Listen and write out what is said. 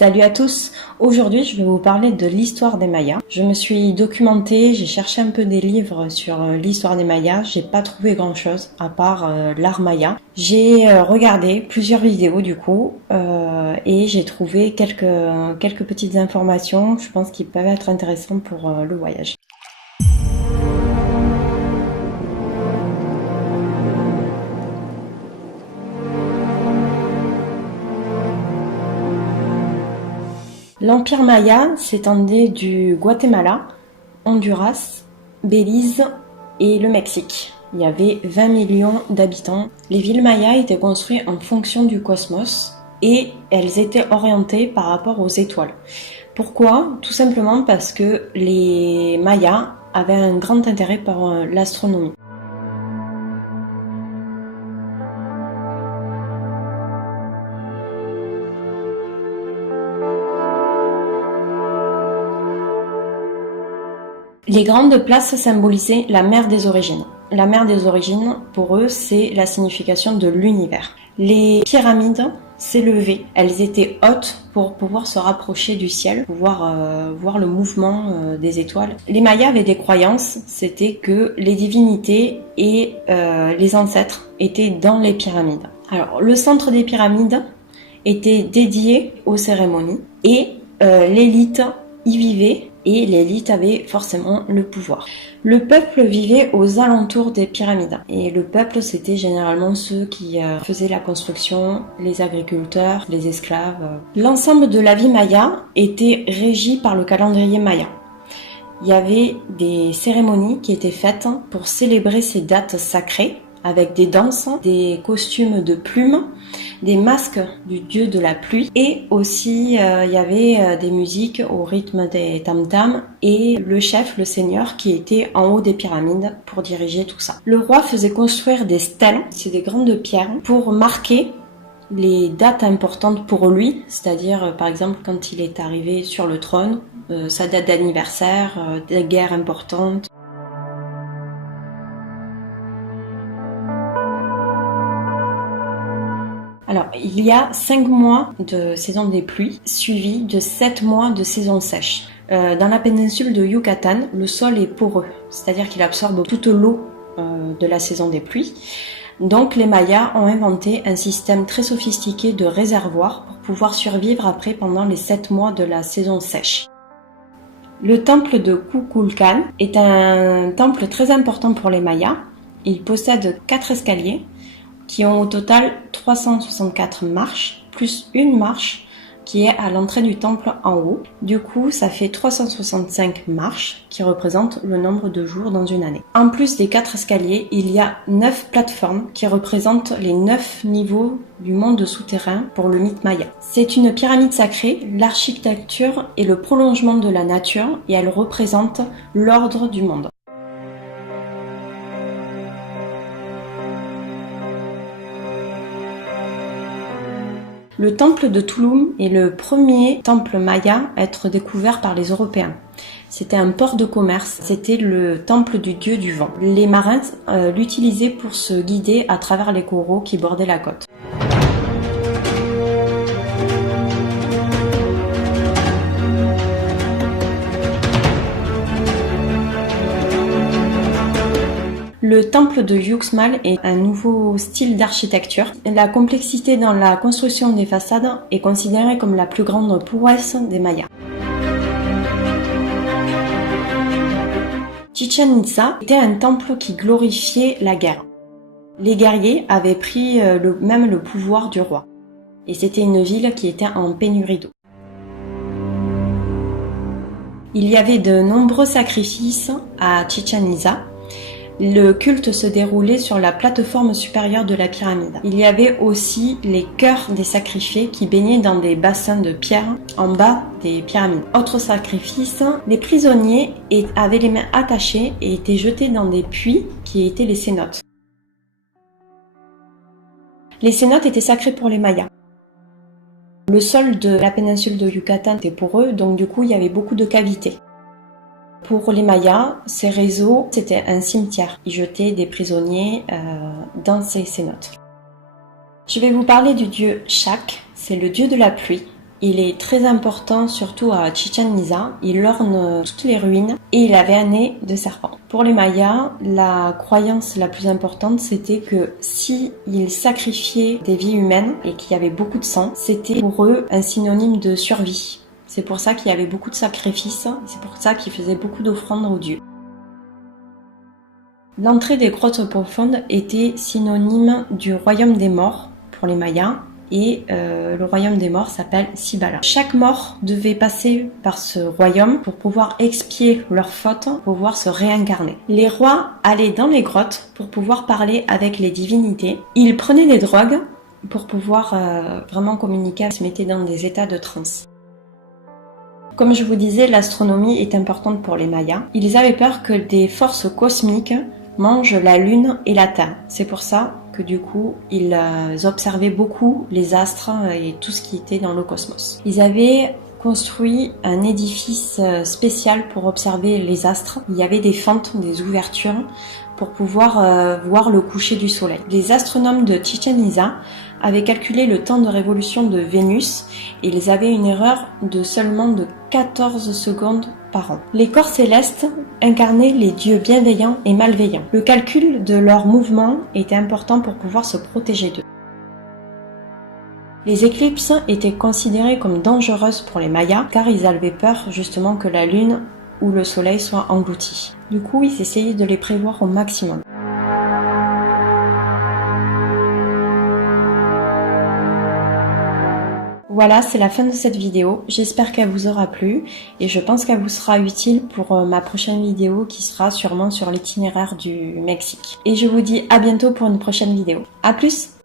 Salut à tous, aujourd'hui je vais vous parler de l'histoire des Mayas. Je me suis documentée, j'ai cherché un peu des livres sur l'histoire des Mayas, j'ai pas trouvé grand chose à part l'art maya. J'ai regardé plusieurs vidéos du coup et j'ai trouvé quelques petites informations, je pense qui peuvent être intéressantes pour le voyage. L'Empire maya s'étendait du Guatemala, Honduras, Belize et le Mexique. Il y avait 20 millions d'habitants. Les villes mayas étaient construites en fonction du cosmos et elles étaient orientées par rapport aux étoiles. Pourquoi ? Tout simplement parce que les Mayas avaient un grand intérêt pour l'astronomie. Les grandes places symbolisaient la mer des origines. La mer des origines, pour eux, c'est la signification de l'univers. Les pyramides s'élevaient. Elles étaient hautes pour pouvoir se rapprocher du ciel, pouvoir voir le mouvement des étoiles. Les Mayas avaient des croyances, c'était que les divinités et les ancêtres étaient dans les pyramides. Alors, le centre des pyramides était dédié aux cérémonies et l'élite y vivait. Et l'élite avait forcément le pouvoir. Le peuple vivait aux alentours des pyramides. Et le peuple, c'était généralement ceux qui faisaient la construction, les agriculteurs, les esclaves. L'ensemble de la vie maya était régi par le calendrier maya. Il y avait des cérémonies qui étaient faites pour célébrer ces dates sacrées, avec des danses, des costumes de plumes, des masques du dieu de la pluie et aussi il y avait des musiques au rythme des tam-tams et le chef, le seigneur qui était en haut des pyramides pour diriger tout ça. Le roi faisait construire des stèles, c'est des grandes pierres, pour marquer les dates importantes pour lui, c'est-à-dire par exemple quand il est arrivé sur le trône, sa date d'anniversaire, des guerres importantes. Alors, il y a 5 mois de saison des pluies, suivis de 7 mois de saison sèche. Dans la péninsule de Yucatan, le sol est poreux, c'est-à-dire qu'il absorbe toute l'eau de la saison des pluies. Donc, les Mayas ont inventé un système très sophistiqué de réservoirs pour pouvoir survivre après pendant les 7 mois de la saison sèche. Le temple de Kukulkan est un temple très important pour les Mayas. Il possède 4 escaliers qui ont au total 364 marches, plus une marche qui est à l'entrée du temple en haut. Du coup, ça fait 365 marches qui représentent le nombre de jours dans une année. En plus des 4 escaliers, il y a 9 plateformes qui représentent les 9 niveaux du monde souterrain pour le mythe maya. C'est une pyramide sacrée, l'architecture est le prolongement de la nature et elle représente l'ordre du monde. Le temple de Tulum est le premier temple maya à être découvert par les Européens. C'était un port de commerce, c'était le temple du dieu du vent. Les marins l'utilisaient pour se guider à travers les coraux qui bordaient la côte. Le temple de Uxmal est un nouveau style d'architecture. La complexité dans la construction des façades est considérée comme la plus grande prouesse des Mayas. Chichén Itzá était un temple qui glorifiait la guerre. Les guerriers avaient pris même le pouvoir du roi. Et c'était une ville qui était en pénurie d'eau. Il y avait de nombreux sacrifices à Chichén Itzá. Le culte se déroulait sur la plateforme supérieure de la pyramide. Il y avait aussi les cœurs des sacrifiés qui baignaient dans des bassins de pierre en bas des pyramides. Autre sacrifice, les prisonniers avaient les mains attachées et étaient jetés dans des puits qui étaient les cénotes. Les cénotes étaient sacrés pour les Mayas. Le sol de la péninsule de Yucatan était poreux, donc du coup il y avait beaucoup de cavités. Pour les Mayas, ces réseaux, c'était un cimetière. Ils jetaient des prisonniers dans ces cénotes. Je vais vous parler du dieu Shak, c'est le dieu de la pluie. Il est très important, surtout à Chichén Itzá. Il orne toutes les ruines et il avait un nez de serpent. Pour les Mayas, la croyance la plus importante, c'était que si ils sacrifiaient des vies humaines et qu'il y avait beaucoup de sang, c'était pour eux un synonyme de survie. C'est pour ça qu'il y avait beaucoup de sacrifices, c'est pour ça qu'ils faisaient beaucoup d'offrandes aux dieux. L'entrée des grottes profondes était synonyme du royaume des morts pour les Mayas. Et le royaume des morts s'appelle Cibola. Chaque mort devait passer par ce royaume pour pouvoir expier leurs fautes, pour pouvoir se réincarner. Les rois allaient dans les grottes pour pouvoir parler avec les divinités. Ils prenaient des drogues pour pouvoir vraiment communiquer, ils se mettaient dans des états de transe. Comme je vous disais, l'astronomie est importante pour les Mayas. Ils avaient peur que des forces cosmiques mangent la Lune et la Terre. C'est pour ça que du coup, ils observaient beaucoup les astres et tout ce qui était dans le cosmos. Ils avaient construit un édifice spécial pour observer les astres. Il y avait des fentes, des ouvertures pour pouvoir voir le coucher du soleil. Les astronomes de Chichén Itzá avaient calculé le temps de révolution de Vénus et ils avaient une erreur de seulement de 14 secondes par an. Les corps célestes incarnaient les dieux bienveillants et malveillants. Le calcul de leurs mouvements était important pour pouvoir se protéger d'eux. Les éclipses étaient considérées comme dangereuses pour les Mayas car ils avaient peur justement que la lune ou le soleil soient engloutis. Du coup, ils essayaient de les prévoir au maximum. Voilà, c'est la fin de cette vidéo. J'espère qu'elle vous aura plu et je pense qu'elle vous sera utile pour ma prochaine vidéo qui sera sûrement sur l'itinéraire du Mexique. Et je vous dis à bientôt pour une prochaine vidéo. À plus!